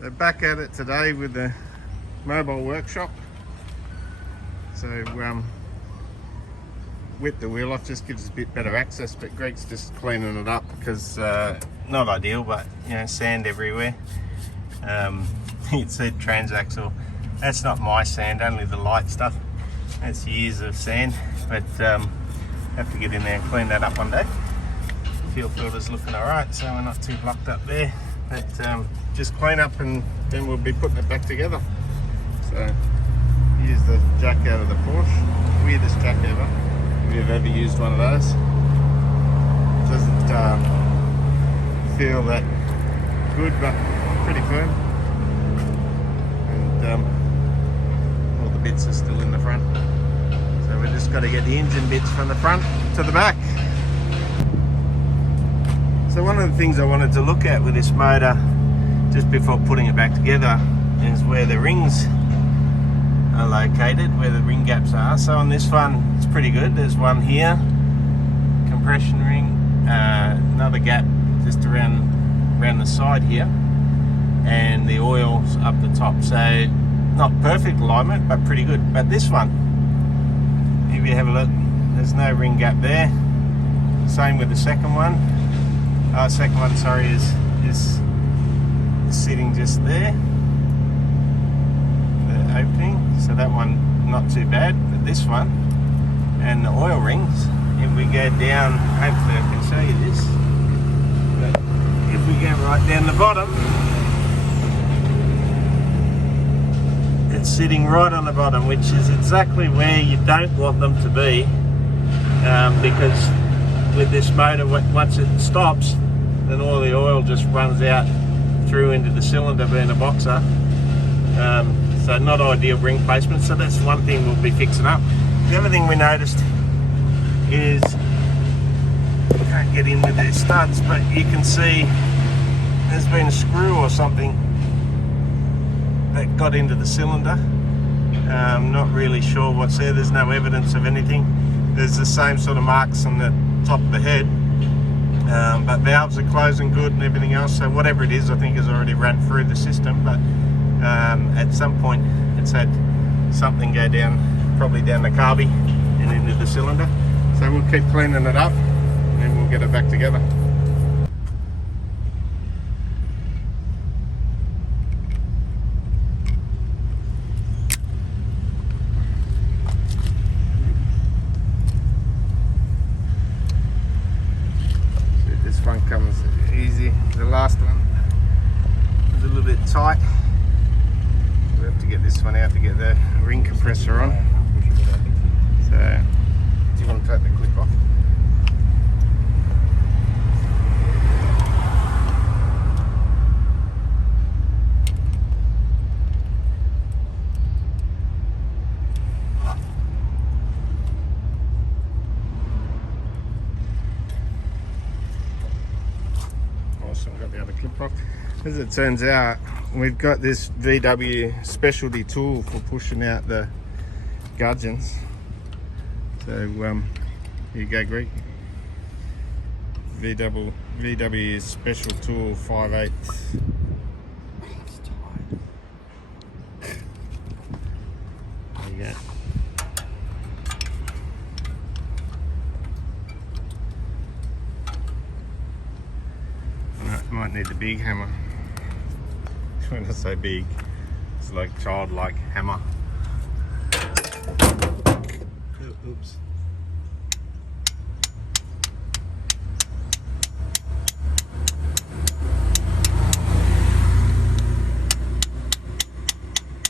So back at it today with the mobile workshop. So whip the wheel off, just gives us a bit better access, but Greg's just cleaning it up because not ideal, but you know, sand everywhere. It said transaxle. That's not my sand, only the light stuff. That's years of sand, but have to get in there and clean that up one day. Fuel filter's looking alright, so we're not too blocked up there. But just clean up and then we'll be putting it back together. So use the jack out of the Porsche, weirdest jack ever. If you've ever used one of those, it doesn't feel that good, but pretty firm. And all the bits are still in the front. So we've just got to get the engine bits from the front to the back. So one of the things I wanted to look at with this motor just before putting it back together is where the rings are located, where the ring gaps are. So on this one it's pretty good. There's one here, compression ring, another gap just around the side here, and the oil's up the top. So not perfect alignment, but pretty good. But this one, if you have a look, there's no ring gap there. Same with the second one. Second one, sorry, is sitting just there, the opening. So that one not too bad, but this one and the oil rings, if we go down, hopefully I can show you this, but if we go right down the bottom, it's sitting right on the bottom, which is exactly where you don't want them to be, because with this motor, once it stops, then all the oil just runs out through into the cylinder, being a boxer. So not ideal ring placement. So that's one thing we'll be fixing up. The other thing we noticed is, I can't get in with these studs, but you can see there's been a screw or something that got into the cylinder. Not really sure what's there. There's no evidence of anything. There's the same sort of marks on the top of the head, but valves are closing good and everything else, so whatever it is I think has already run through the system, but at some point it's had something go down, probably down the carby and into the cylinder. So we'll keep cleaning it up and then we'll get it back together. This one comes easy. The last one was a little bit tight. We have to get this one out to get the ring compressor on. So, do you want to take the clip off? Got the other clip off. As it turns out, we've got this VW specialty tool for pushing out the gudgeons. So here you go, Greg. VW special tool 5/8. There you go. Might need the big hammer. When I say big, it's like childlike hammer. Oops.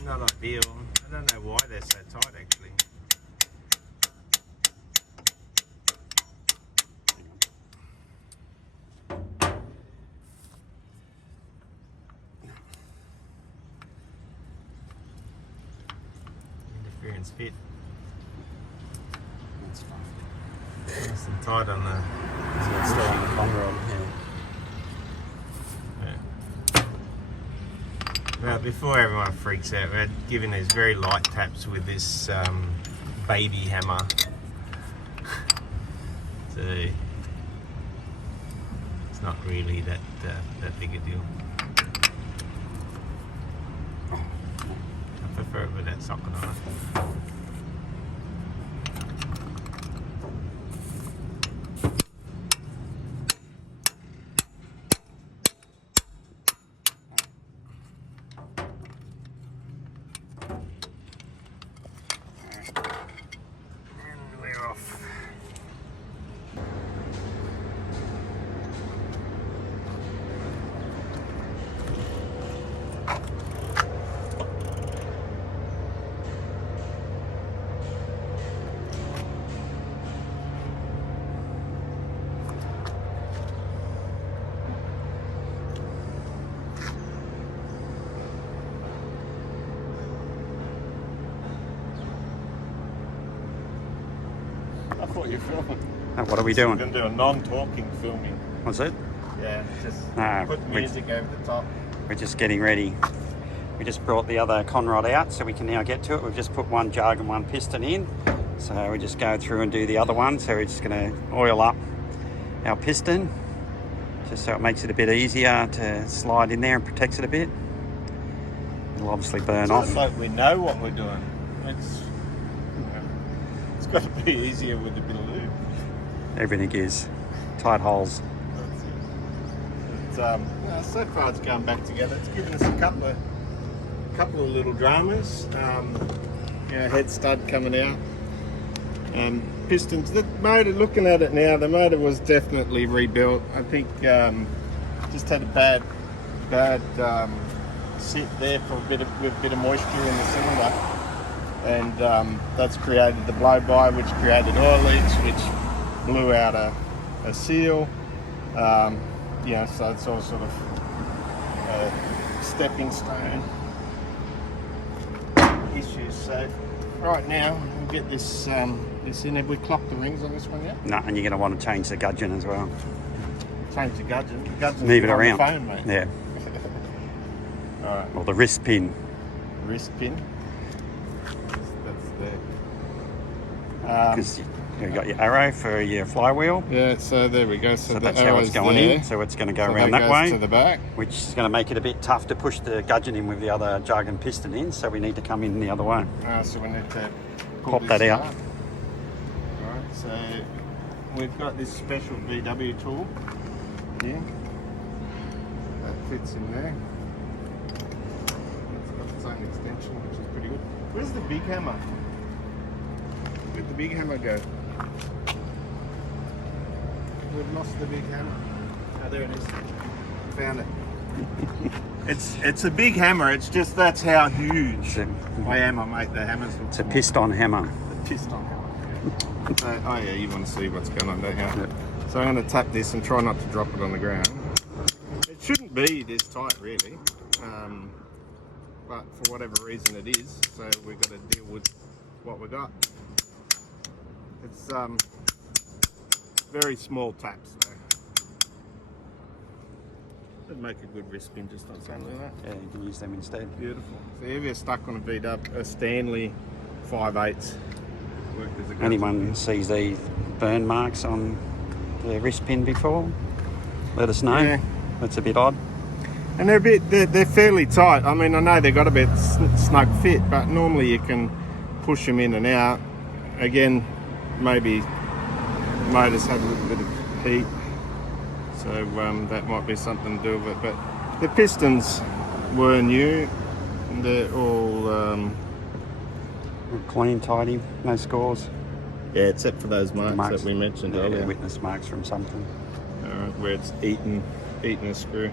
Not ideal. I don't know why they're so tight actually. Interference fit. That's fine. Nice and tight on the. So it's still on the long rod here. Yeah. Well, before everyone freaks out, we're giving these very light taps with this baby hammer. So it's not really that big a deal. socket on it. And we're off. I thought you were filming. Oh, what are we We're doing? going to do a non-talking filming. What's it? Yeah, just Ah, put music over the top. We're just getting ready. We just brought the other conrod out so we can now get to it. We've just put one jug and one piston in. So we just go through and do the other one. So we're just going to oil up our piston just so it makes it a bit easier to slide in there and protects it a bit. It'll obviously burn It's off. not like we know what we're doing. It's got to be easier with a bit of lube. Everything is. Tight holes. That's it. So far it's going back together. It's given us a couple of little dramas. Head stud coming out. Pistons. The motor, looking at it now, the motor was definitely rebuilt. I think just had a bad sit there for with a bit of moisture in the cylinder, and that's created the blow by, which created oil leaks, which blew out a seal. So it's all sort of a stepping stone issues. So right now we'll get this in. Have we clocked the rings on this one yet? No, and you're going to want to change the gudgeon as well. Change the gudgeon. The gudgeon's Move it on around. the phone, mate. Yeah. All right. Or the wrist pin. Wrist pin. That's there. Because you've got your arrow for your flywheel. Yeah, so there we go. So, So the that's how it's arrow's going there. in. So it's going to go So around that goes way, to the back. which is going to make it a bit tough to push the gudgeon in with the other jug and piston in. So we need to come in the other way. So we need to pull Pop this that out. All right. So we've got this special VW tool here that fits in there. It's got its own extension, which is pretty good. Where's the big hammer? Where'd the big hammer go? We've lost the big hammer. Oh, there it is. Found it. It's a big hammer. It's just that's how huge I am. I make the hammers. It's a piston hammer. The piston hammer. Oh yeah, you want to see what's going on, don't you? Yep. So I'm going to tap this and try not to drop it on the ground. It shouldn't be this tight, really, but for whatever reason it is. So we've got to deal with what we got. It's very small taps though. It'd make a good wrist pin just on something like that. Yeah, you can use them instead. Beautiful. So if you're stuck on a VW, a Stanley 5/8, worked as a go-to. Anyone sees these burn marks on the wrist pin before, let us know. Yeah. That's a bit odd. And they're fairly tight. I mean, I know they've got a bit snug fit, but normally you can push them in and out. Again, maybe motors had a little bit of heat, so that might be something to do with it. But the pistons were new. They're all Clean, tidy, no scores. yeah, except for those marks Marks. that we mentioned Yeah, earlier. witness marks from something. Where it's eaten a screw.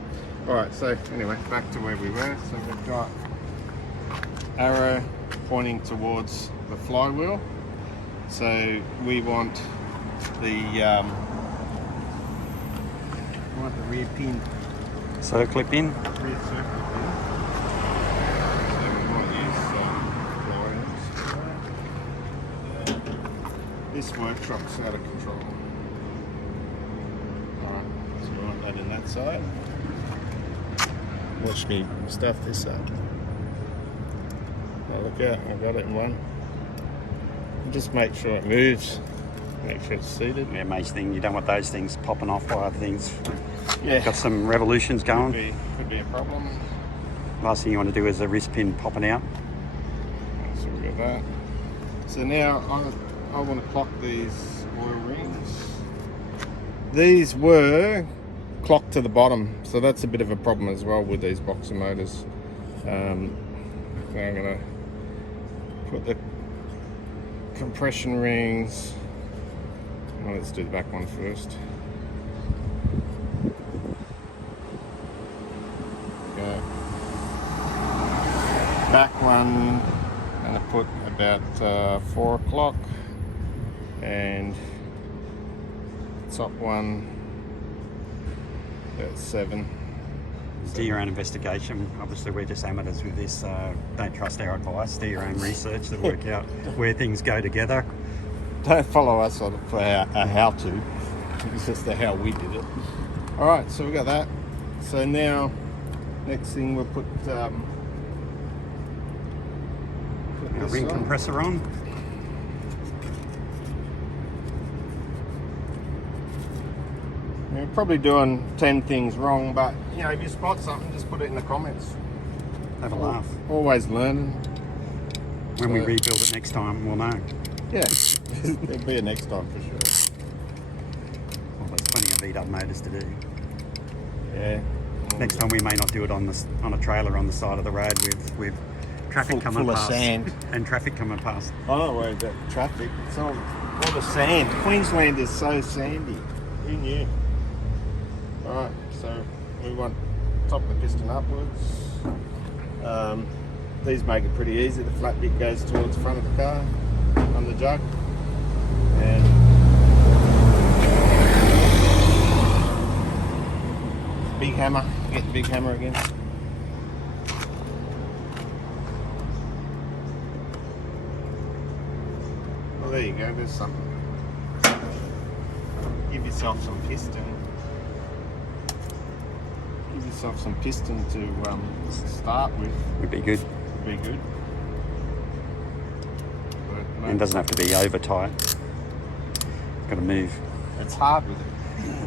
Alright, so anyway, back to where we were. So we've got arrow pointing towards the flywheel. So we want the rear pin, Circle it in. rear circle pin. So we might use pliers. This workshop's out of control. Alright, so we want that in that side. Watch me stuff this up. Oh, look out, I've got it in one. And just make sure it moves. Make sure it's seated. Yeah, main thing, you don't want those things popping off while other things Yeah, got some revolutions going. could be a problem. Last thing you want to do is a wrist pin popping out. So so we've got that. So now I want to clock these oil rings. These were clocked to the bottom, so that's a bit of a problem as well with these boxer motors. Now I'm going to put the compression rings. Well, let's do the back one first. Go. Back one, I'm going to put about 4 o'clock, and top one about 7. Do your own investigation. Obviously, we're just amateurs with this. Don't trust our advice. Do your own research to work out where things go together. Don't follow us on for our how-to. It's just the how we did it. All right, so we got that. So now, next thing we'll put A this ring on. compressor on. We're probably doing 10 things wrong, but you know, if you spot something, just put it in the comments. Have a laugh. Always learning. When we So- rebuild it next time, we'll know. Yeah, there'll be a next time for sure. Well, there's plenty of VW motors to do. Yeah. Next time we may not do it on a trailer on the side of the road with traffic coming full of past sand. and traffic coming past. I'm not worried about traffic. It's all the sand. Queensland is so sandy. Who knew? Alright, so we want top of the piston upwards. These make it pretty easy. The flat bit goes towards the front of the car on the jug. And big hammer. Get the big hammer again. Well, there you go. There's something. Give yourself some piston. Give yourself some piston to start with. Would be good. Be good. But, And it doesn't have to be over tight. It's got to move. it's hard with it.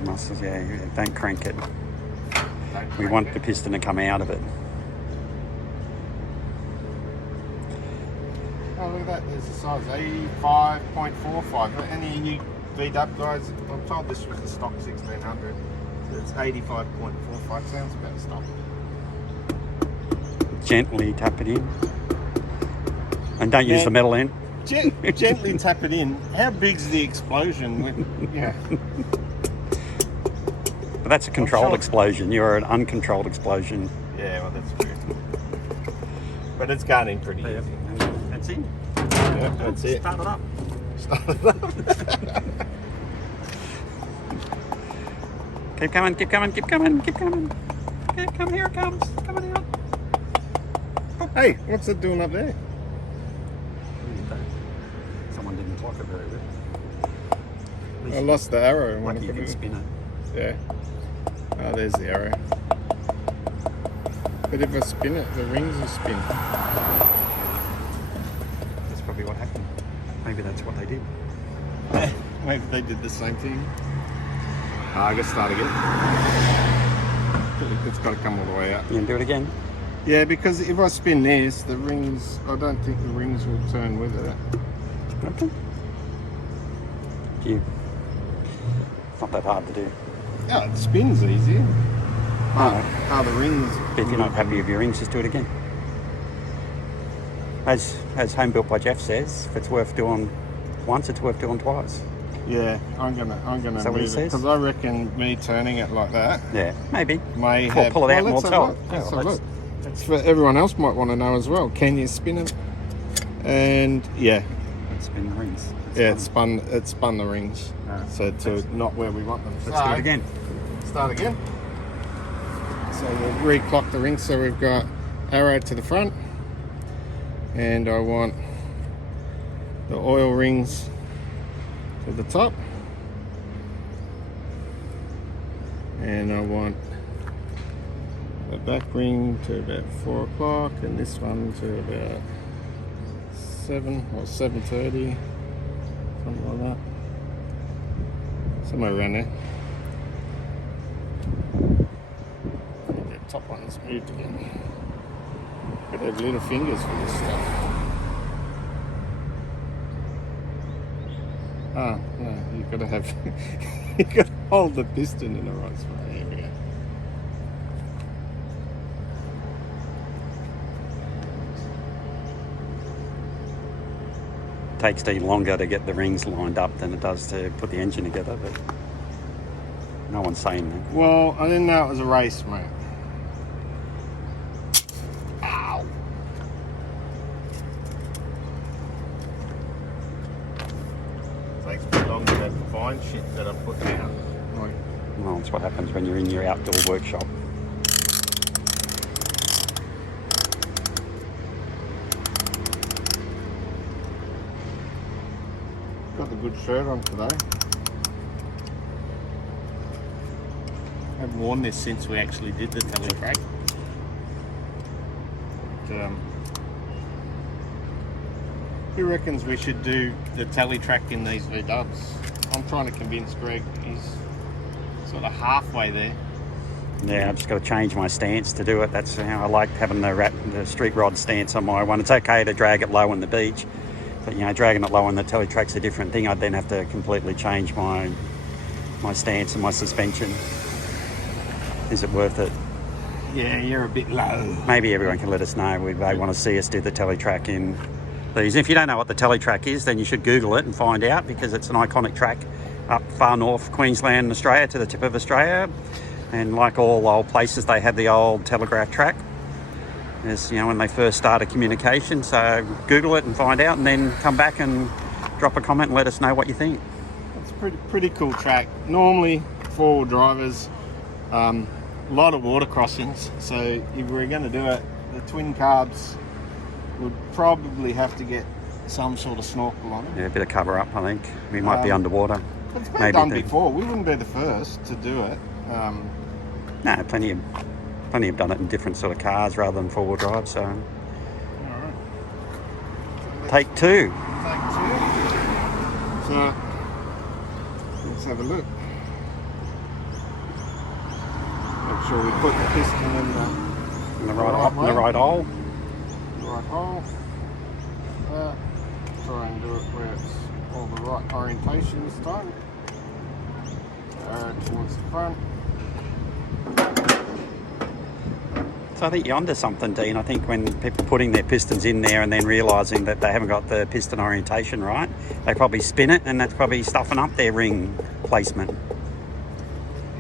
The muscles, yeah. Don't crank it. Don't We crank want it. the piston to come out of it. Oh, look at that. There's the size 85.45. Any of you VW guys, I'm told this was the stock 1600. So it's 85.45. Sounds about stock. Gently tap it in. And don't use Yeah. the metal end. Gently tap it in. How big's the explosion? Yeah. But that's a controlled sure. explosion. You're an uncontrolled explosion. Yeah, well, that's true. But it's going in pretty easy. That's it. Yeah, that's it. Start it up. Start it up. Keep coming, keep coming, keep coming, keep coming. Keep coming, here it comes. Coming out. Hey, what's it doing up there? Someone didn't clock it very good. I lost the arrow. Lucky you can spin it. Yeah. Oh, there's the arrow. But if I spin it, the rings will spin. That's probably what happened. Maybe that's what they did. Maybe they did the same thing. I gotta start again. It's got to come all the way up. You can do it again. Yeah, because if I spin this, the rings, I don't think the rings will turn with it. Okay. It's not that hard to do. Yeah, it spins easy. But the rings... If you're not happy with your rings, just do it again. As Home Built by Jeff says, if it's worth doing once, it's worth doing twice. Yeah, I'm gonna Is that what he move it says? because I reckon me turning it like that Yeah, maybe. may Pull- have. pull it out and let's we'll have a tell. look. Yeah, Let's well, have a let's- look. It's for everyone else might want to know as well. Can you spin it? And yeah, Let's spin the rings. yeah, it spun the rings. Alright. So to not where we want them. Let's do it again. Start again. So we'll re-clock the rings. So we've got arrow to the front, and I want the oil rings to the top, and I want the back ring to about 4 o'clock, and this one to about 7 or 7:30, something like that. Somewhere around there. The top one's moved again. Got to have little fingers for this stuff. Oh, no, you've got to have... you've got to hold the piston in the right spot. There we go. Takes Steve longer to get the rings lined up than it does to put the engine together, but no one's saying that. Well, I didn't know it was a race, mate. Ow! Takes me longer to find shit that I put down. Like, Well, that's what happens when you're in your outdoor workshop. got the good shirt on today. I haven't worn this since we actually did the teletrack. But, who reckons we should do the teletrack in these VWs? I'm trying to convince Greg. He's sort of halfway there. Yeah, I've just got to change my stance to do it. That's how I like having the street rod stance on my one. It's okay to drag it low on the beach, but you know, dragging it low on the teletrack's a different thing. I'd then have to completely change my stance and my suspension. Is it worth it? Yeah, you're a bit low. Maybe everyone can let us know if they want to see us do the teletrack in these. If you don't know what the teletrack is, then you should Google it and find out, because it's an iconic track up far north Queensland and Australia, to the tip of Australia. And like all old places, they had the old telegraph track, as you know, when they first started communication. So Google it and find out, and then come back and drop a comment and let us know what you think. It's a pretty cool track. Normally four-wheel drivers, a lot of water crossings. So if we're going to do it, the twin carbs would probably have to get some sort of snorkel on it. Yeah, a bit of cover up, I think. We might be underwater. It's been done before. We wouldn't be the first to do it. No, plenty have done it in different sort of cars rather than four-wheel drive. So, All right. take two. Take two. So let's have a look. Make sure we put the piston in In the right hole. the right hole. Try and do it where it's all the right orientation this time. Towards the front. So I think you're onto something, Dean. I think when people putting their pistons in there and then realising that they haven't got the piston orientation right, they probably spin it, and that's probably stuffing up their ring placement.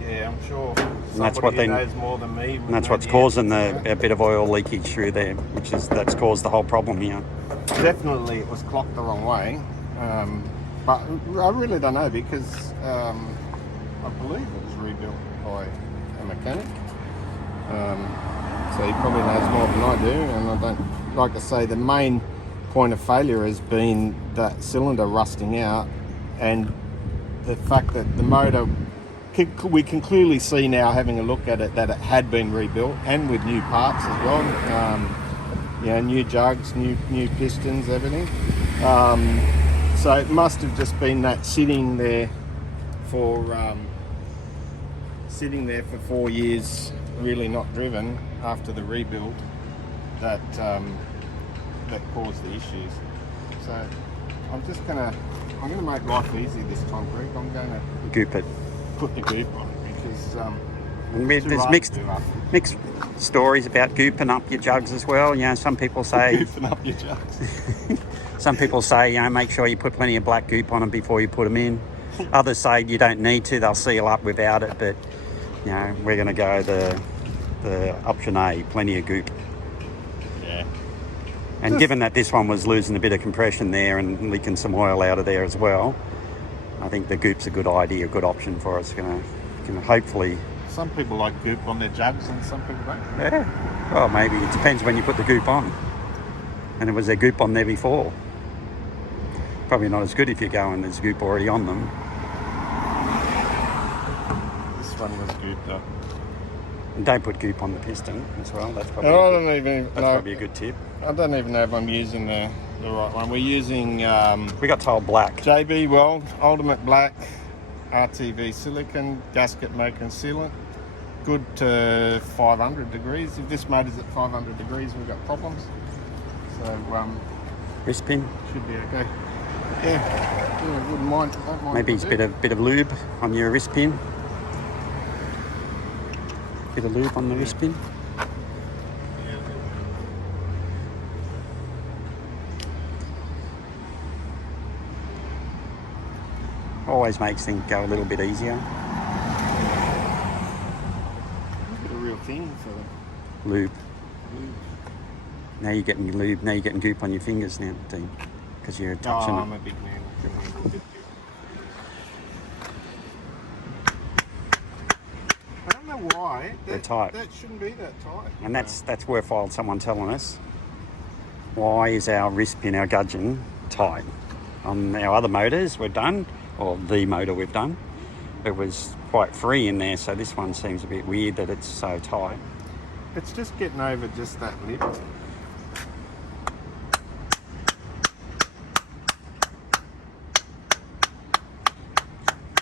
Yeah, I'm sure. And that's what knows more than me. And that's what's causing a bit of oil leakage through there, that's caused the whole problem here. Definitely, it was clocked the wrong way, but I really don't know, because I believe it was rebuilt by a mechanic. So he probably knows more than I do, and I don't like to say the main point of failure has been that cylinder rusting out, and the fact that the motor, we can clearly see now, having a look at it, that it had been rebuilt, and with new parts as well. New jugs, new pistons, everything. So it must have just been that sitting there for 4 years, really not driven after the rebuild, that caused the issues. So I'm gonna make life easy this time, Greg. I'm gonna Goop it. put the goop on it, because There's mixed stories about gooping up your jugs as well. You know, some people say gooping up your jugs. some people say, you know, make sure you put plenty of black goop on them before you put them in. Others say you don't need to; they'll seal up without it. But you know, we're going to go the option A, plenty of goop. Yeah. And given that this one was losing a bit of compression there and leaking some oil out of there as well, I think the goop's a good idea, a good option for us. Going to hopefully. Some people like goop on their jugs, and some people don't. Yeah. Well, maybe it depends when you put the goop on. And was there goop on there before? Probably not as good if you go and there's goop already on them. This one was gooped up. And don't put goop on the piston as well. That's probably probably a good tip. I don't even know if I'm using the right one. We're using We got told black. JB Weld Ultimate Black RTV silicon gasket maker and sealant. Good to 500 degrees. If this motor's at 500 degrees, we've got problems. So Wrist pin. should be okay. Yeah, wouldn't mind. Don't mind Maybe it's a bit of lube on your wrist pin. Bit of lube on the wrist pin. Always makes things go a little bit easier. A real thing for Lube. Now you're getting lube. Now you're getting goop on your fingers now, Dean, because you're touching I'm it. a big man. I don't know why. They're tight. That shouldn't be that tight. And that's worthwhile someone telling us. Why is our wrist pin, our gudgeon, tight? On our other motors we've done, or the motor we've done, it was quite free in there, so this one seems a bit weird that it's so tight. It's just getting over just that lip.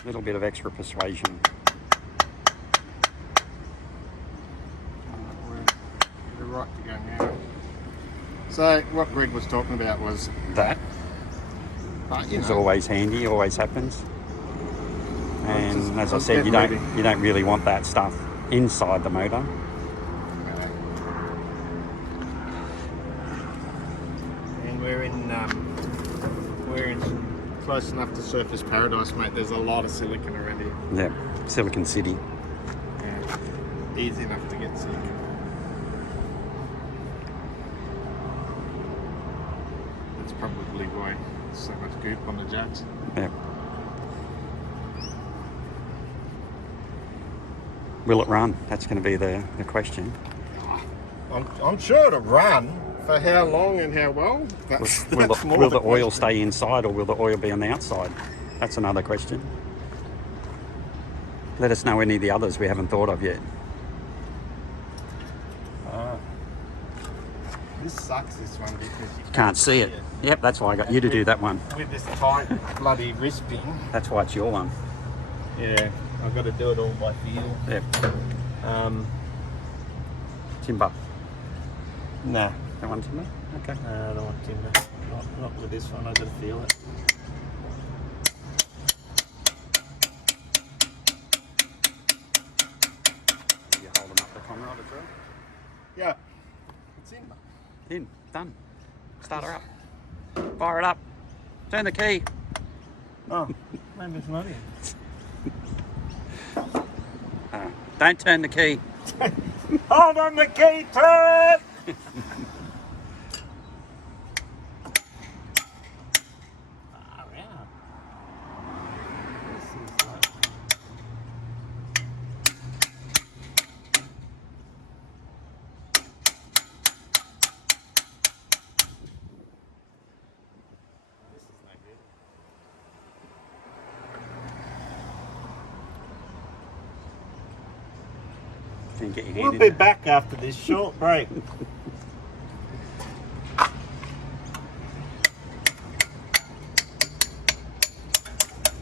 A little bit of extra persuasion. We're right to go now. So what Greg was talking about was That you is know, always handy, always happens. And as I said, you get don't really want that stuff inside the motor. and we're in close enough to Surface Paradise, mate. There's a lot of silicon around here. Yeah, Silicon City. Yeah. Easy enough to get sick. That's probably why there's so much goop on the jugs. Yeah. Will it run? That's going to be the question. I'm sure it'll run. For how long and how well? Will the oil stay inside or will the oil be on the outside? That's another question. Let us know any of the others we haven't thought of yet. This sucks, this one, because you Can't see it. Yep, that's why I got you to do that one. with this tight bloody wrist pin. That's why it's your one. Yeah, I've got to do it all by feel. Yep. Timber. Nah. That one timber? Okay. I don't want timber. Not with this one, I've got to feel it. You hold them up the Conrod as well? Yeah. It's in. In. Done. Start her up. Fire it up. Turn the key. Oh, maybe it's not in. Don't turn the key. Hold on the key, turn! Can you get your hand We'll in be there? back after this short break.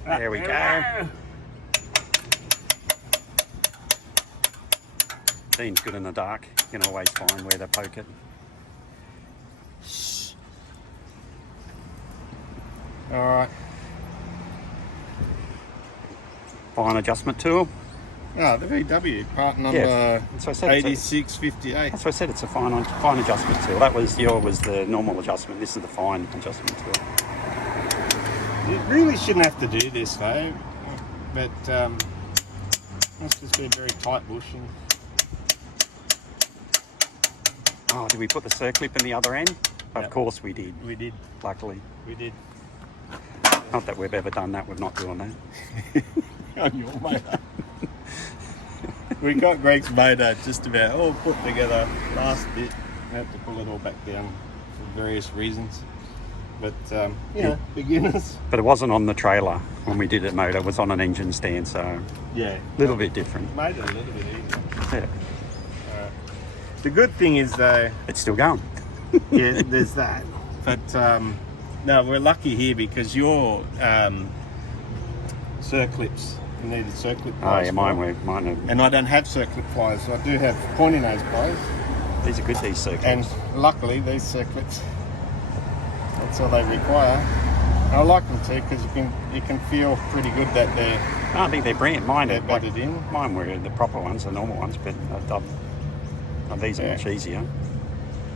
There we go. Dean's good in the dark. You can always find where to poke it. All right. Fine adjustment tool. Oh, the VW part number Yeah, that's what I said. 8658. That's what I said. It's a fine adjustment tool. That was the normal adjustment. This is the fine adjustment tool. You really shouldn't have to do this though, but must just be a very tight bushing. Oh, did we put the circlip in the other end? Yep. Of course we did. We did. Luckily, We did. not that we've ever done that. We're not doing that. On your motor. We got Greg's motor just about all put together. Last bit, we had to pull it all back down for various reasons. But you know, beginners. But it wasn't on the trailer when we did it, motor. It was on an engine stand, so a Yeah, little bit different. made it a little bit easier. Yeah, The good thing is though, it's still going. yeah, there's that. But no, we're lucky here because your circlips, you needed circlip Oh pliers. yeah, mine are. And I don't have circlip pliers. I do have pointy nose pliers. These are good. These circles. And luckily, these circlips, that's all they require. I like them too because you can feel pretty good that they're I think they're brilliant. Mine are like, bedded in. mine were the proper ones, the normal ones, but these are much easier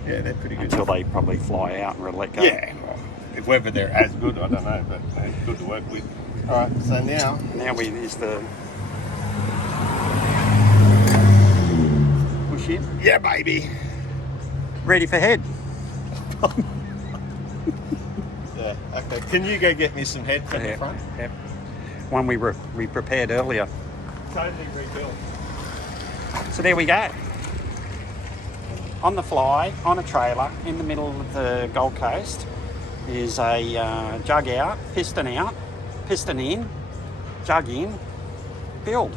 Yeah, they're pretty good. until they probably fly out and let go. Yeah, well, whether they're as good, I don't know, but they're good to work with. All right, so now Is the push in. yeah, baby. Ready for head. Yeah. Okay. Can you go get me some head from the front? Yep. One we prepared earlier. Totally rebuilt. So there we go. On the fly, on a trailer, in the middle of the Gold Coast, is a jug out, piston in, jug in, build.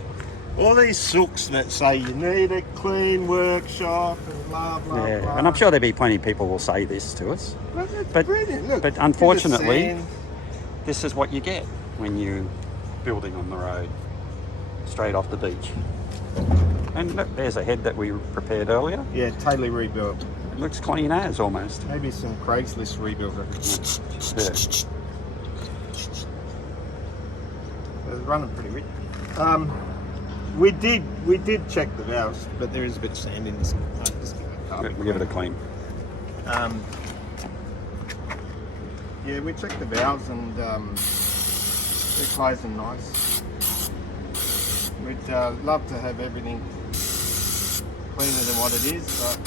All these sooks that say you need a clean workshop and blah blah Yeah, blah. and I'm sure there'll be plenty of people will say this to us. Well, that's But- brilliant. Look, but look at the unfortunately- sand. This is what you get when you're building on the road, straight off the beach. And look, there's a head that we prepared earlier. Yeah, totally rebuilt. It looks clean as almost. Maybe some Craigslist rebuilder. Yeah. It's running pretty rich. We did check the valves, but there is a bit of sand in this. Just give it a carpet We'll give it a clean. Yeah, we checked the valves and they're closing nice. We'd love to have everything cleaner than what it is, but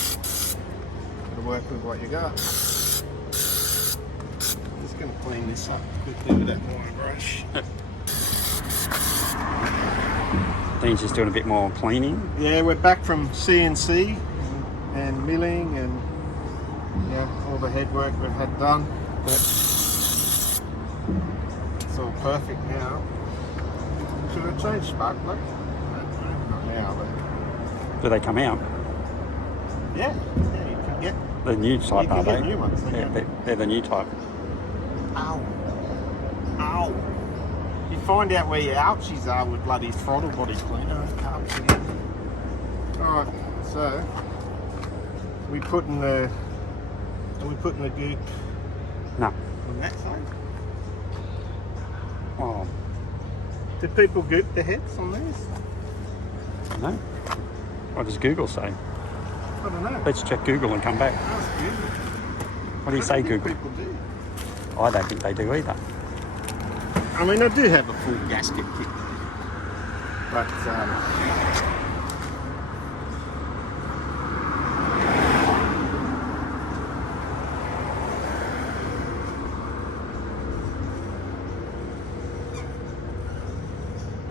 gotta work with what you got. Just gonna clean this up quickly with that wire brush. Dean's just doing a bit more cleaning. Yeah, we're back from CNC and milling and all the head work we've had done. But it's all perfect now. Should I change spark plug? Not now, but Do they come out? yeah, you can get. The new type, You can are get they? new ones, they Yeah, can. they're the new type. Ow, ow! You find out where your ouchies are with bloody throttle body cleaner. All right, so we putting the goop No. on that side. Oh, Do people goop the heads on these? no. What does Google say? I don't know. Let's check Google and come back. Ask Google. What do you I say, don't think Google? People do. I don't think they do either. I mean, I do have a full gasket kit, but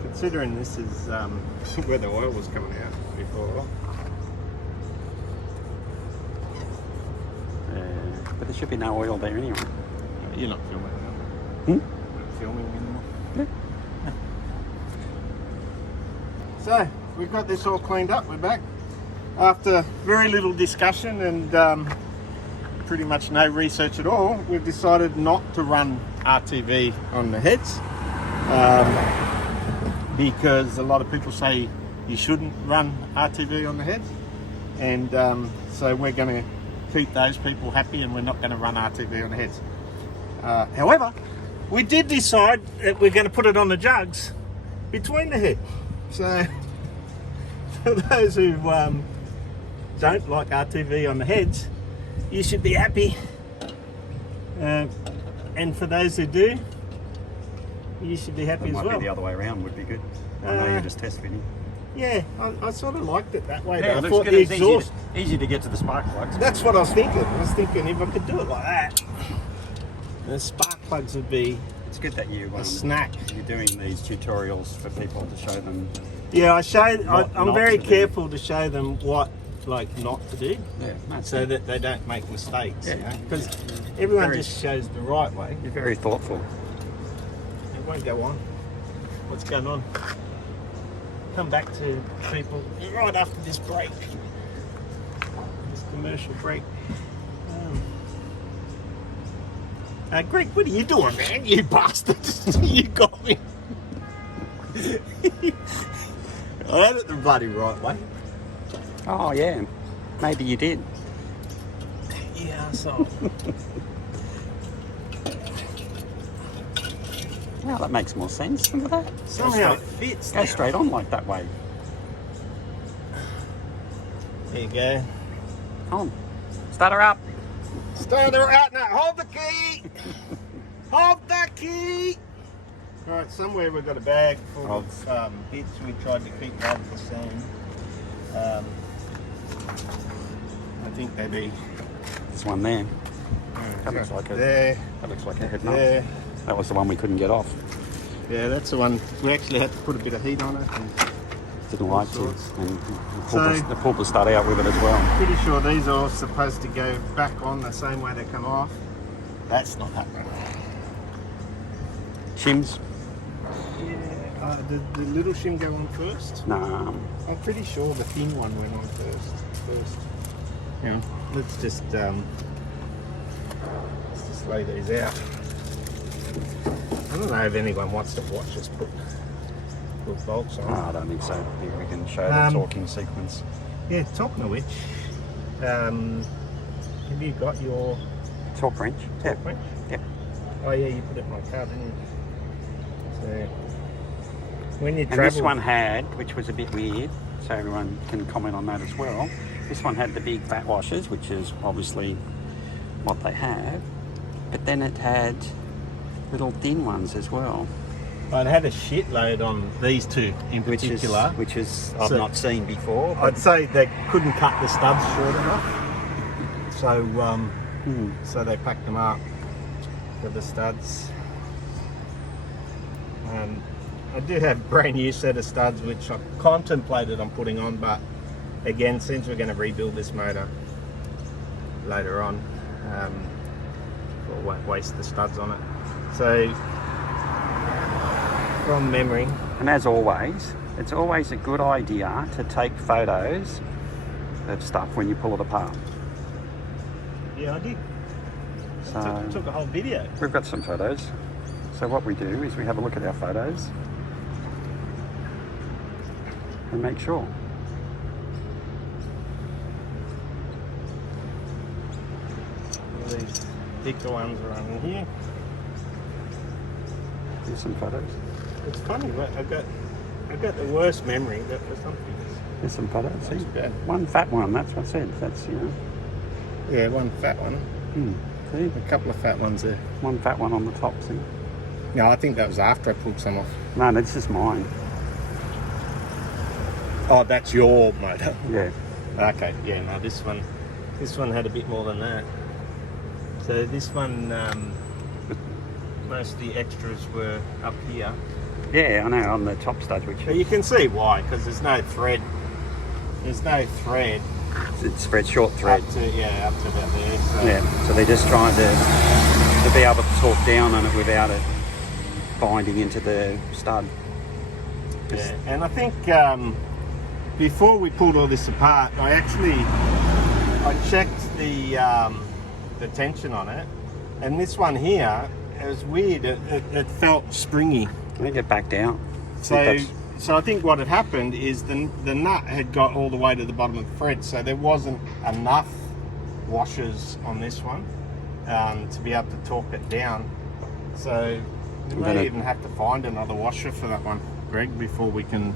considering this is where the oil was coming out before. But there should be no oil there anyway. You're not filming now. Hmm? Not filming anymore. Yeah. So we've got this all cleaned up. We're back after very little discussion and pretty much no research at all. We've decided not to run RTV on the heads because a lot of people say you shouldn't run RTV on the heads, and so we're going to keep those people happy and we're not going to run RTV on the heads. However, we did decide that we're going to put it on the jugs between the head. So for those who don't like RTV on the heads, you should be happy. And for those who do, you should be happy It as might well. be the other way around would be good. I know you're just test fitting. Yeah, I sort of liked it that way. Yeah, though. it I looks thought good. the It's exhaust. easy to get to the spark plugs. That's what I was thinking. I was thinking if I could do it like that, the spark plugs would be It's good that a snack. you're doing these tutorials for people to show them. Yeah, I'm not very to do. careful to show them what not to do, Yeah, that's so that they don't make mistakes. Yeah. Because everyone Very- just shows the right way. You're very thoughtful. It won't go on. What's going on? Come back to people right after this break. This commercial break. Greg, what are you doing, man? You bastard! You got me. I had it the bloody right way. Oh yeah, maybe you did. Yeah, so. Now that makes more sense. Look at that. Somehow it fits. Go now. straight on like that way. There you go. Come on. Start her up. Start her out now. Hold the key. Hold the key. All right, somewhere we've got a bag full of bits. We tried to keep that the same. I think they be. There's one there. That looks like there. That looks like a head nut. There. That was the one we couldn't get off. Yeah, that's the one. We actually had to put a bit of heat on it. And Didn't all like to. sorts. And So- they pulled the stud out with it as well. pretty sure these are supposed to go back on the same way they come off. That's not happening. Shims? Yeah, did the little shim go on first? Nah. I'm pretty sure the thin one went on first. Yeah, let's just lay these out. I don't know if anyone wants to watch us put bolts on. No, I don't think so. I think we can show the talking sequence. Yeah, talking of which, have you got your Torque wrench? torque wrench? Yep. Oh yeah, you put it in my car, didn't you? So when you And travel, this one had, which was a bit weird, so everyone can comment on that as well. This one had the big fat washers, which is obviously what they have, but then it had little thin ones as well, I'd had a shitload on these two in which particular. is I've So- not seen before. But I'd say they couldn't cut the studs short enough, so so they packed them up for the studs. I do have a brand new set of studs which I contemplated on putting on, but again, since we're going to rebuild this motor later on, we won't waste the studs on it. So from memory, And as always, it's always a good idea to take photos of stuff when you pull it apart. yeah, I did. So Took a whole video. we've got some photos. So what we do is we have a look at our photos and make sure. All these thicker ones are on here. Here's some photos. It's funny, but I got the worst memory. That was something. Here's some photos. See? That's bad. One fat one, that's what I said. That's, you know. Yeah, one fat one. See? A couple of fat ones there. One fat one on the top, see? No, I think that was after I pulled some off. No, this is mine. Oh, that's your motor. Yeah. Okay, yeah, no, this one had a bit more than that. So this one, most of the extras were up here. Yeah, I know, on the top stud, which But you can see why, because there's no thread. There's no thread it's spread short thread. up to about there. So. Yeah, so they're just trying to be able to torque down on it without it binding into the stud. Yeah, and I think before we pulled all this apart, I checked the tension on it, and this one here, it was weird. It felt springy. I think it backed out. So I think what had happened is the nut had got all the way to the bottom of the thread, so there wasn't enough washers on this one to be able to torque it down. So we may even have to find another washer for that one, Greg, before we can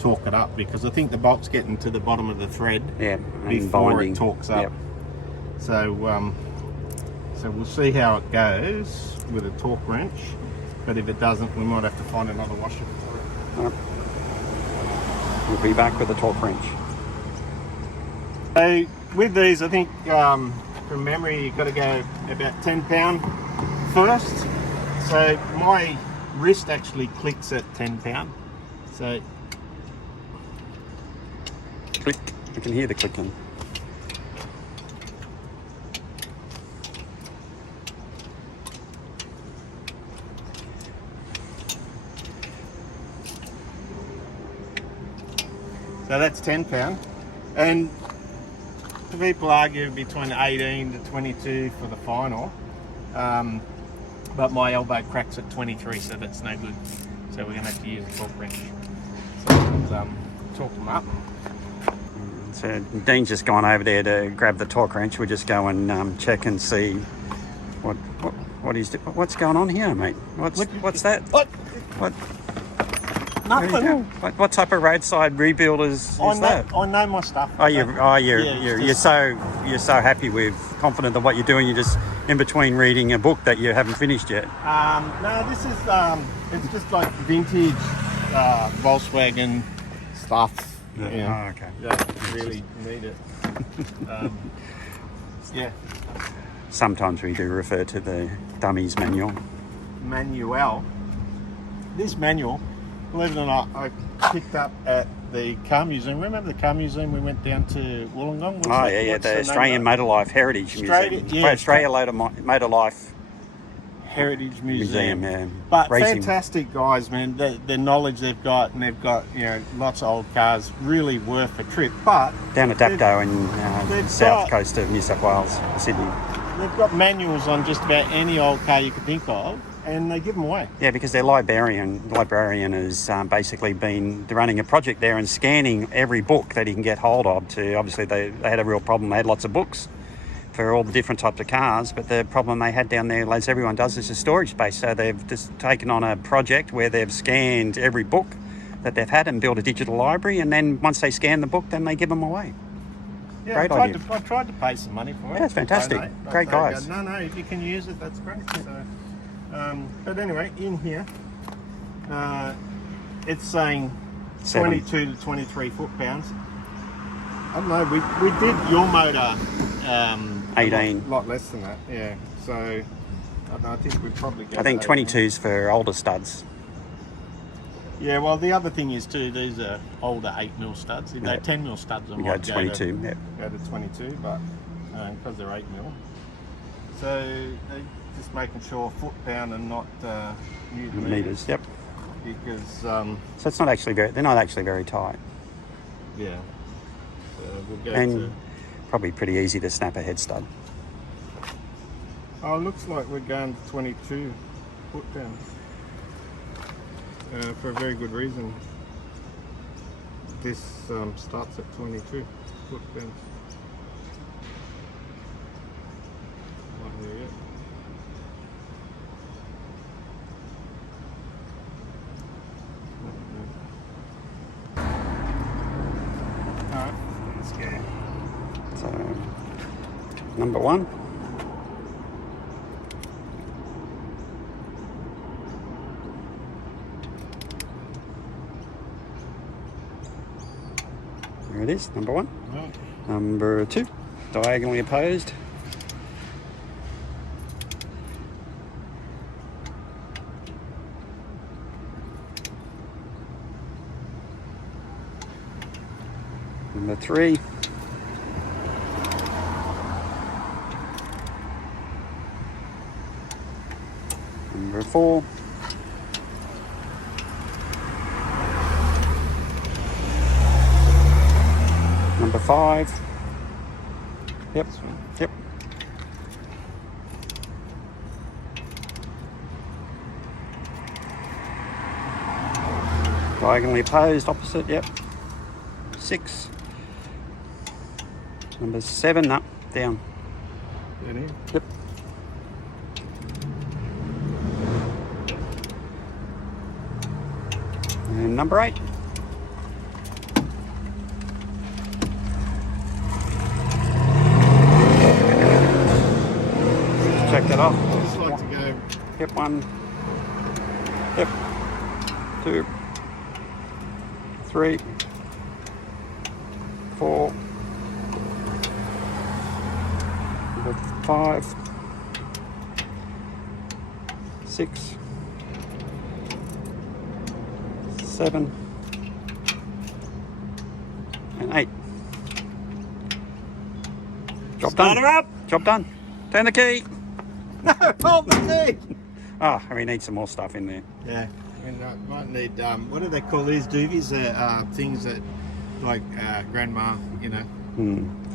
torque it up, because I think the bolt's getting to the bottom of the thread before binding. it torques up. Yep. So so we'll see how it goes with a torque wrench, but if it doesn't, we might have to find another washer for it. Yep. We'll be back with a torque wrench. So with these, I think from memory, you've got to go about 10 pound first. So my wrist actually clicks at 10 pound. So Click. You can hear the clicking. So that's 10 pound, and people argue between 18 to 22 for the final, but my elbow cracks at 23, so that's no good. So we're going to have to use a torque wrench. So let's torque them up. So Dean's just gone over there to grab the torque wrench. We'll just go and check and see what What's going on here, mate? What's that? What? What? Nothing. There you go. What type of roadside rebuild is that? I know my stuff. You're so happy with, confident of what you're doing. You're just in between reading a book that you haven't finished yet. No, this is it's just like vintage Volkswagen stuff. Yeah. Oh, okay. Don't really need it. Yeah. Sometimes we do refer to the dummies manual. Manual. This manual, believe it or not, I picked up at the car museum. Remember the car museum we went down to Wollongong? The Australian Motor Life Heritage Museum. Yeah, Australia Motor Life Heritage Museum. Yeah. But Racing. fantastic guys, man. The knowledge they've got, and they've got lots of old cars, really worth a trip. But down at Dapto in they've south got- coast of New South Wales, Sydney. they've got manuals on just about any old car you could think of, and they give them away. Yeah, because their librarian has basically been running a project there and scanning every book that he can get hold of. Obviously, they had a real problem. They had lots of books for all the different types of cars, but the problem they had down there, as everyone does, is a storage space. So they've just taken on a project where they've scanned every book that they've had and built a digital library, and then once they scan the book, then they give them away. Yeah, Great I idea. tried to pay some money for it. Yeah, it's fantastic. Donate, but Great they guys. go, no, if you can use it, that's great. So, but anyway, in here, it's saying 22 to 23 foot-pounds. I don't know, we did your motor 18. A lot less than that, yeah. So I don't know, I think we'd probably go. I think to 22's for older studs. Yeah, well, the other thing is too, these are older 8mm studs. If they're Yeah. 10mm studs, I You go might to 22. Yeah. Go to 22, but because they're 8mm. So they're just making sure foot-pound and not Newton Meters. Yep. because So it's not actually they're not actually very tight, yeah. So we'll go and to. probably pretty easy to snap a head stud. oh, it looks like we're going to 22 foot-pounds. For a very good reason. This starts at 22 foot-pounds. Not here yet. Alright, let's go. So number one. There it is, number one. Right. Number two, diagonally opposed. Number three. Number four. Number five. Yep. Yep. Diagonally opposed, opposite, yep. 6. Number 7, up, down. Yep. And number 8. Check that off. I just like to go. Yep, 1. Yep. 2. 3. 4. Number 5. 6. 7. And 8. Job Start done. her up! Job done. Turn the key. No, hold the key! Ah, we need some more stuff in there. Yeah, and might need, what do they call these doovies? Things that, like grandma,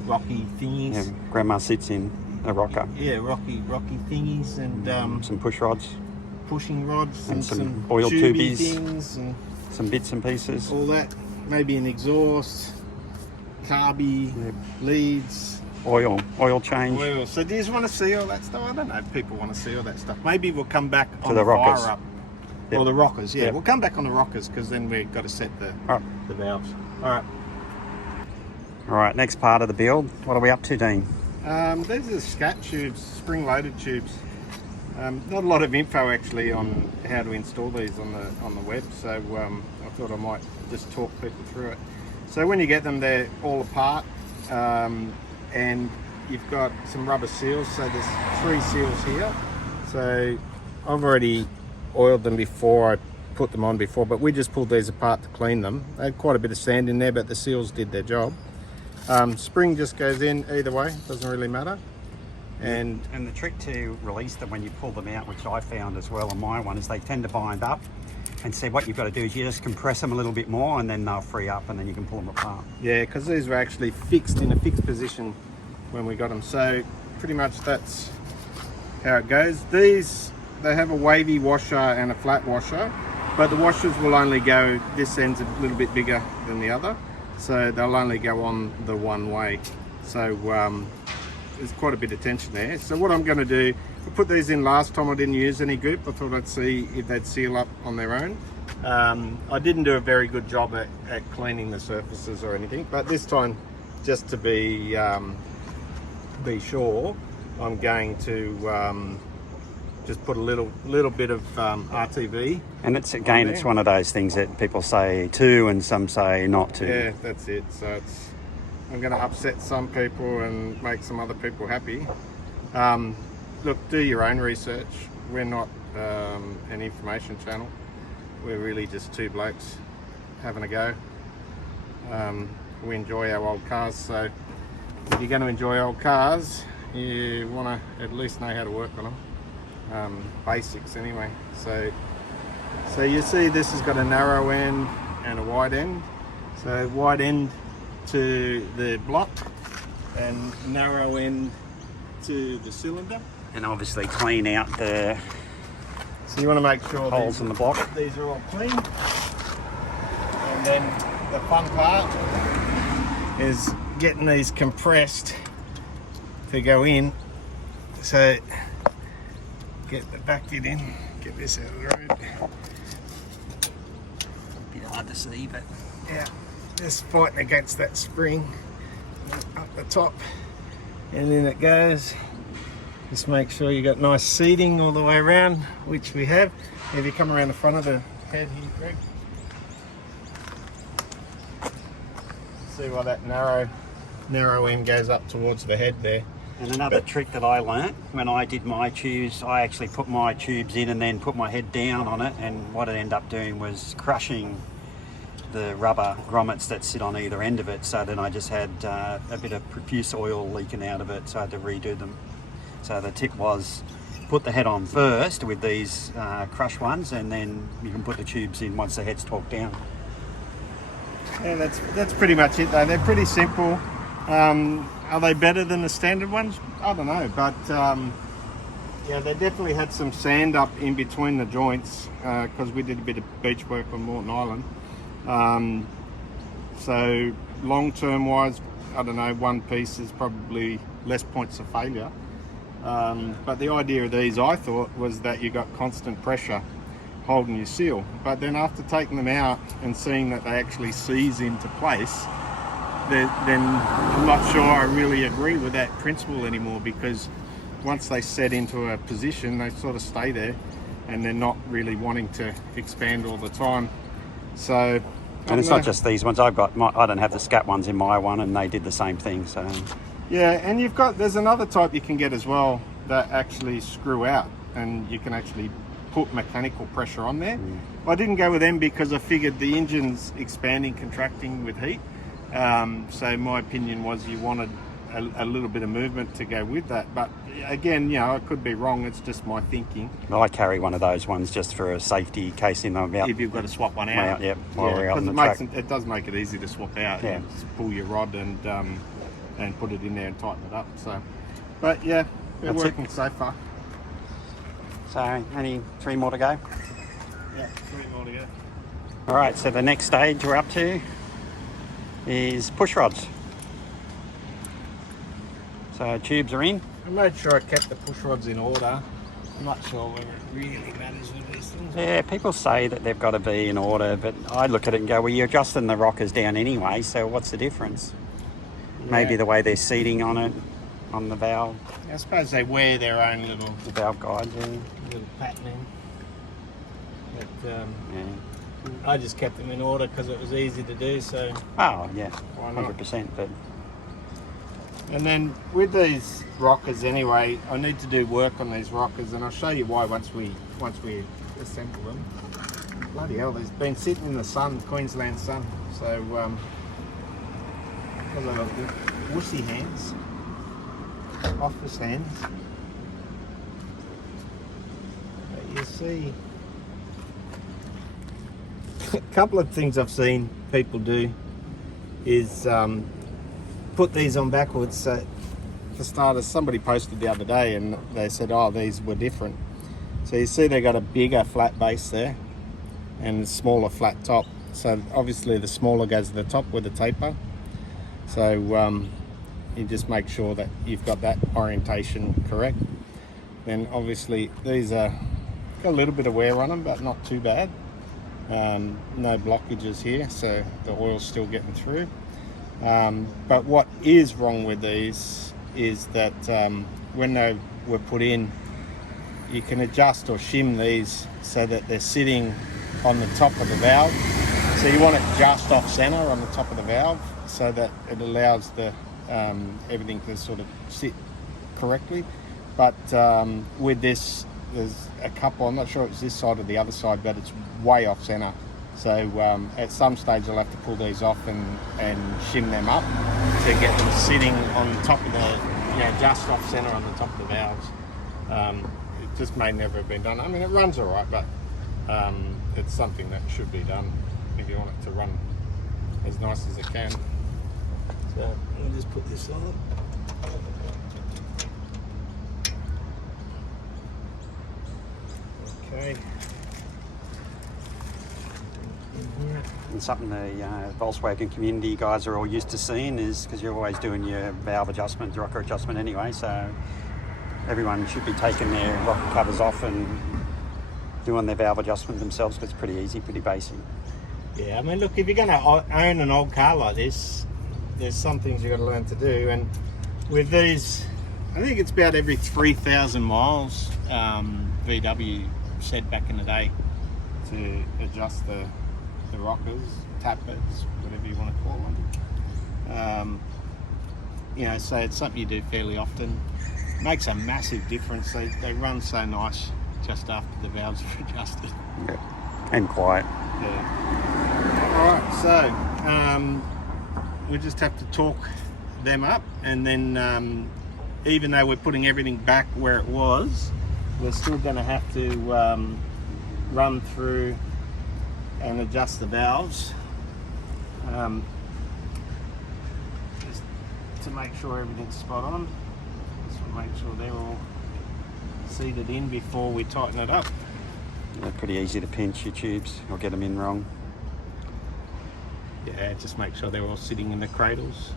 rocky thingies. Yeah, Grandma sits in a rocker. Yeah, rocky thingies and Some push rods, pushing rods And and some oil tubey tubies. things and some bits and pieces. all that. Maybe an exhaust, carby, Yep. leads. oil change. Oil. So do you just want to see all that stuff? I don't know if people want to see all that stuff. Maybe we'll come back on the the rockers. fire up. Yep. Or the rockers, yeah. Yep. We'll come back on the rockers because then we've got to set the valves. All right. All right, next part of the build. What are we up to, Dean? These are scat tubes, spring-loaded tubes. Not a lot of info actually on how to install these on the web, so I thought I might just talk people through it. So when you get them, they're all apart, and you've got some rubber seals. So there's 3 seals here. So I've already oiled them before I put them on before, but we just pulled these apart to clean them. They had quite a bit of sand in there, but the seals did their job. Spring just goes in either way, doesn't really matter. And the trick to release them when you pull them out, which I found as well on my one, is they tend to bind up. And so what you've got to do is you just compress them a little bit more, and then they'll free up, and then you can pull them apart. yeah, because these were actually fixed in a fixed position when we got them. So pretty much that's how it goes. These, they have a wavy washer and a flat washer, but the washers will only go, this end's a little bit bigger than the other, so they'll only go on the one way. So there's quite a bit of tension there. So what I'm going to do, I put these in last time, I didn't use any goop. I thought I'd see if they'd seal up on their own. I didn't do a very good job at cleaning the surfaces or anything, but this time, just to be sure, I'm going to just put a little bit of RTV. And it's again, it's one of those things that people say to and some say not to. Yeah, that's it. So I'm going to upset some people and make some other people happy. Look, do your own research. We're not an information channel. We're really just 2 blokes having a go. We enjoy our old cars, so if you're going to enjoy old cars, you want to at least know how to work on them. Basics anyway. So you see this has got a narrow end and a wide end. So wide end to the block and narrow end to the cylinder. And obviously clean out the So you want to make sure holes in the block. these are all clean. And then the fun part is getting these compressed to go in. So get the back bit in, get this out of the road. A bit hard to see, but Yeah, just fighting against that spring up the top, and then it goes. Just make sure you got nice seating all the way around, which we have. If you come around the front of the head here, Greg, see why that narrow end goes up towards the head there. And another trick that I learnt when I did my tubes, I actually put my tubes in and then put my head down on it, and what it ended up doing was crushing the rubber grommets that sit on either end of it. So then I just had a bit of profuse oil leaking out of it, so I had to redo them. So the tip was put the head on first with these crush ones, and then you can put the tubes in once the head's torqued down. Yeah, that's pretty much it though. They're pretty simple. Are they better than the standard ones? I don't know, but yeah, they definitely had some sand up in between the joints because we did a bit of beach work on Moreton Island. So long-term wise, I don't know, one piece is probably less points of failure. But the idea of these, I thought, was that you got constant pressure holding your seal. But then after taking them out and seeing that they actually seize into place, then I'm not sure I really agree with that principle anymore, because once they set into a position, they sort of stay there and they're not really wanting to expand all the time. So, and it's not just these ones. I don't have the scat ones in my one, and they did the same thing. So yeah, and there's another type you can get as well that actually screw out, and you can actually put mechanical pressure on there. I didn't go with them because I figured the engine's expanding, contracting with heat. So my opinion was you wanted a little bit of movement to go with that. But again, you know, I could be wrong. It's just my thinking. well, I carry one of those ones just for a safety case in them out. If you've got to swap one out. While we're out on the track. It does make it easy to swap out. Yeah. You just pull your rod and put it in there and tighten it up. So, but yeah, they're That's working so far. So only 3 more to go. Yeah, 3 more to go. All right, so the next stage we're up to is push rods. So tubes are in. I made sure I kept the push rods in order. I'm not sure whether it really matters with these things. Yeah, people say that they've got to be in order, but I look at it and go, well, you're adjusting the rockers down anyway, so what's the difference? Yeah. Maybe the way they're seating on it, on the valve, I suppose they wear their own little the valve guides. Yeah. little patterning. But Yeah. I just kept them in order because it was easy to do. So Oh, yeah, why not? 100%. But And then with these rockers anyway, I need to do work on these rockers, and I'll show you why once we assemble them. Bloody hell, they've been sitting in the sun, Queensland sun. So because I've got wussy hands, office hands. But you see, a couple of things I've seen people do is put these on backwards. So for starters, somebody posted the other day and they said, oh, these were different. So you see they got a bigger flat base there and a smaller flat top. So obviously the smaller goes to the top with the taper. So you just make sure that you've got that orientation correct. Then obviously these are got a little bit of wear on them, but not too bad. No blockages here, so the oil's still getting through. But what is wrong with these is that when they were put in, you can adjust or shim these so that they're sitting on the top of the valve. So you want it just off center on the top of the valve so that it allows the everything to sort of sit correctly. But with this, there's a couple, I'm not sure it's this side or the other side, but it's way off center. So at some stage I'll have to pull these off and shim them up to get them sitting on top of the, just off center on the top of the valves. It just may never have been done. I mean, it runs all right, but it's something that should be done if you want it to run as nice as it can. So I'll just put this on. Okay. and something the Volkswagen community guys are all used to seeing is, because you're always doing your valve adjustment, rocker adjustment anyway, so everyone should be taking their rocker covers off and doing their valve adjustment themselves, because it's pretty easy, pretty basic. Yeah, I mean, look, if you're going to own an old car like this, there's some things you've got to learn to do. And with these, I think it's about every 3,000 miles, VW said back in the day, to adjust the rockers, tappers, whatever you want to call them. You know, so it's something you do fairly often. Makes a massive difference. They run so nice just after the valves are adjusted. Yeah. And quiet. Yeah. Alright, so we just have to torque them up, and then even though we're putting everything back where it was, we're still going to have to run through and adjust the valves just to make sure everything's spot on. Just want to make sure they're all seated in before we tighten it up. They're pretty easy to pinch, your tubes, or get them in wrong. Yeah, just make sure they're all sitting in the cradles.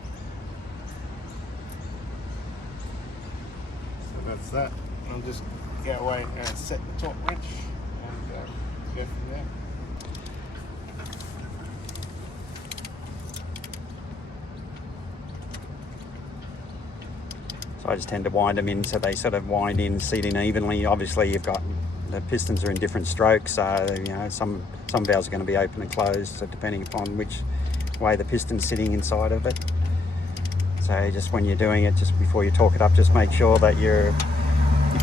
So that's that. I'll just go away and set the top winch and go from there. So I just tend to wind them in so they sort of wind in, seat in evenly. Obviously you've got, the pistons are in different strokes, so you know some valves are going to be open and closed, so depending upon which way the piston's sitting inside of it. So just when you're doing it, just before you torque it up, just make sure that your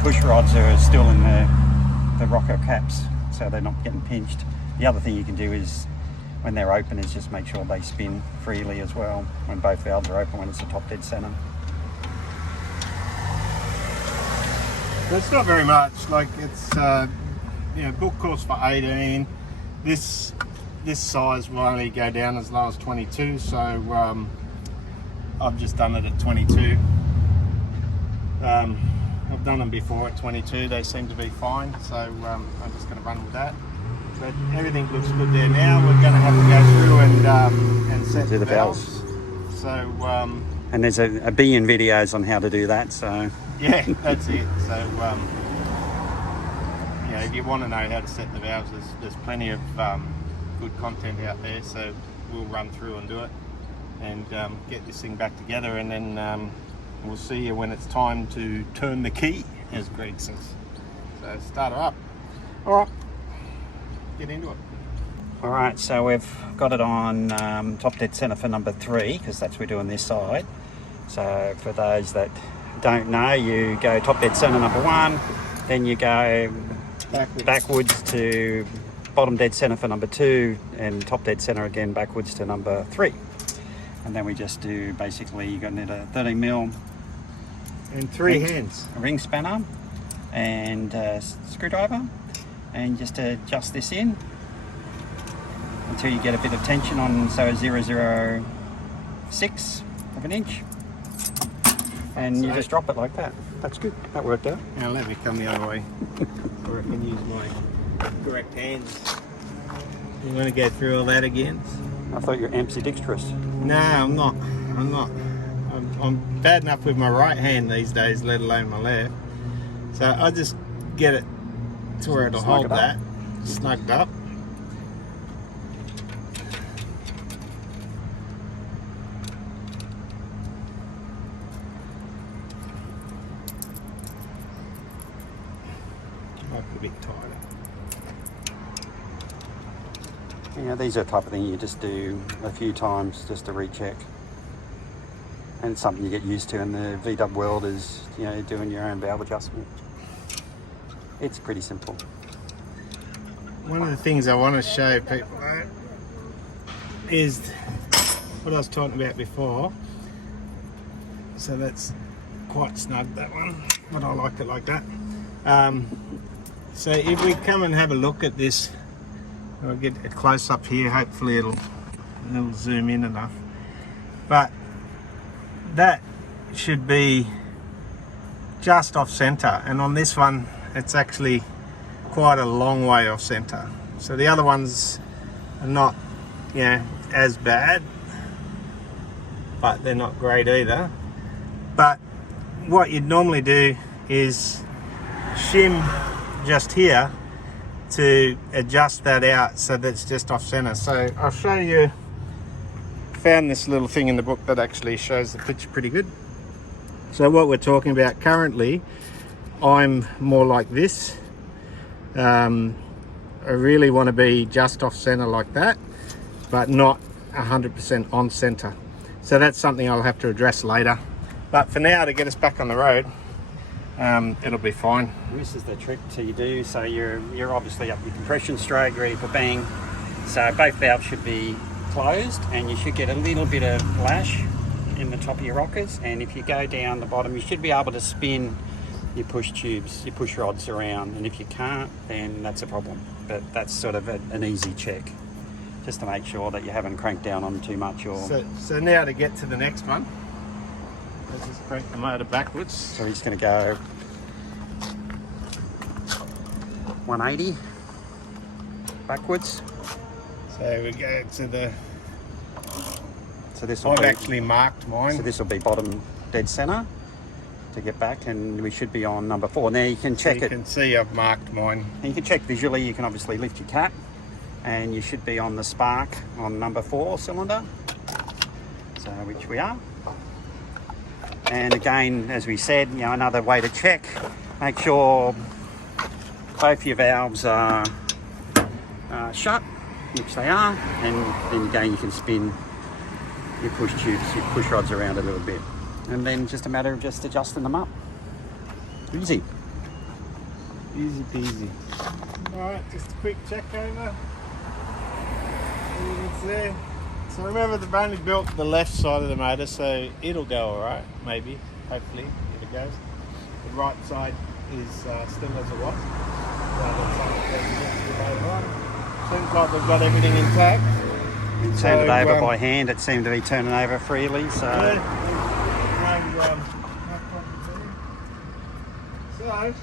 push rods are still in the rocker caps, so they're not getting pinched. The other thing you can do is, when they're open, is just make sure they spin freely as well when both valves are open, when it's the top dead center. It's not very much. Like, it's book course for 18. This size will only go down as low as 22, so I've just done it at 22. I've done them before at 22. They seem to be fine, so I'm just going to run with that. But everything looks good there now. We're going to have to go through and set the valves. So And there's a billion videos on how to do that, so... Yeah, that's it. So, yeah, if you want to know how to set the valves, there's plenty of good content out there, so we'll run through and do it and get this thing back together, and then we'll see you when it's time to turn the key, as Greg says. So start her up. All right, get into it. All right, so we've got it on top dead center for number 3, because that's we're doing this side. So for those that don't know, you go top dead center number 1, then you go backwards to bottom dead center for number 2, and top dead center again backwards to number 3. And then we just do, basically, you're going to need a 13 mil and 3 hands, a ring spanner and a screwdriver, and just adjust this in until you get a bit of tension on, so 0.006 of an inch, and you just drop it like that. That's good, that worked out. Now let me come the other way, or I can use my correct hands. You want to go through all that again? I thought you were ambidextrous. No, I'm not. I'm bad enough with my right hand these days, let alone my left. So I just get it to where it'll hold that, snugged up. Might be a bit tighter. Yeah, these are the type of thing you just do a few times just to recheck. And it's something you get used to in the VW world, is, you know, doing your own valve adjustment. It's pretty simple. One of the things I want to show people is what I was talking about before. So that's quite snug, that one, but I like it like that. So if we come and have a look at this, I'll get a close up here, hopefully it'll zoom in enough. But that should be just off center, and on this one it's actually quite a long way off center. So the other ones are not, you know, as bad, but they're not great either. But what you'd normally do is shim just here to adjust that out so that's just off center. So I'll show you, found this little thing in the book that actually shows the picture pretty good. So what we're talking about currently, I'm more like this. I really want to be just off center like that, but not 100% on center. So that's something I'll have to address later. But for now, to get us back on the road, it'll be fine. This is the trick you do. So you're obviously up your compression stroke, ready for bang. So both valves should be closed, and you should get a little bit of lash in the top of your rockers. And if you go down the bottom, you should be able to spin your push tubes, your push rods around. And if you can't, then that's a problem. But that's sort of an easy check, just to make sure that you haven't cranked down on too much. Or so now to get to the next one, let's just crank the motor backwards. So we're just going to go 180 backwards. So we go to the, so this will I've be, actually marked mine. so this will be bottom dead center to get back, and we should be on number 4. Now you can check You can see I've marked mine. And you can check visually. You can obviously lift your cap, and you should be on the spark on number 4 cylinder, so which we are. And again, as we said, you know, another way to check, make sure both your valves are shut, which they are, and then again you can spin your push tubes, your push rods around a little bit, and then just a matter of just adjusting them up. Easy. Easy peasy. Alright, just a quick check over. It's there. So remember, they've only built the left side of the motor, so it'll go alright, maybe, hopefully, if it goes. The right side is still as it was. Seems like they've got everything intact. We turned it over by hand. It seemed to be turning over freely, so... Yeah. So,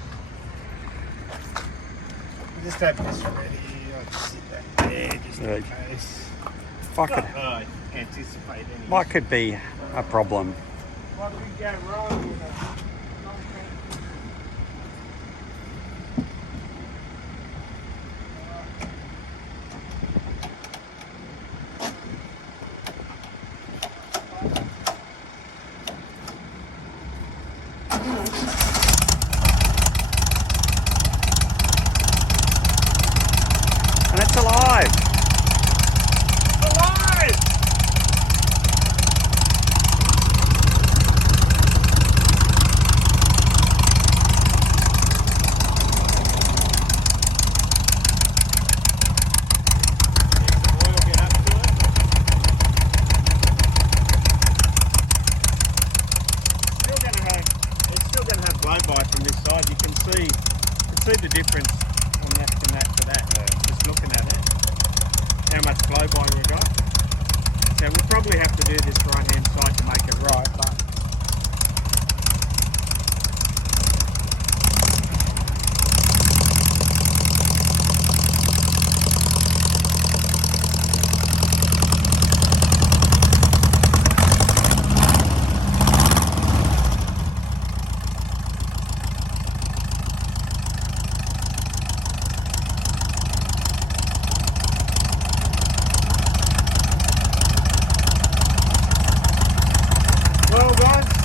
just have this ready. I'll just sit back there, just in case. What could, Anticipate anything. what could be a problem? what could go wrong with a And it's alive. alive! It's still going to have blow-by from this side. You can see the difference from that to that. Just looking at it, how much blow-by we've got. So we'll probably have to do this right-hand side to make it right, but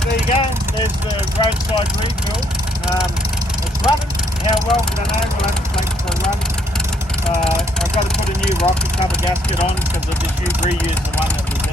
there you go, there's the roadside rebuild. It's running. How well, I don't know, we'll have to take it for a run. I've got to put a new rocket cover gasket on because I just reused the one that was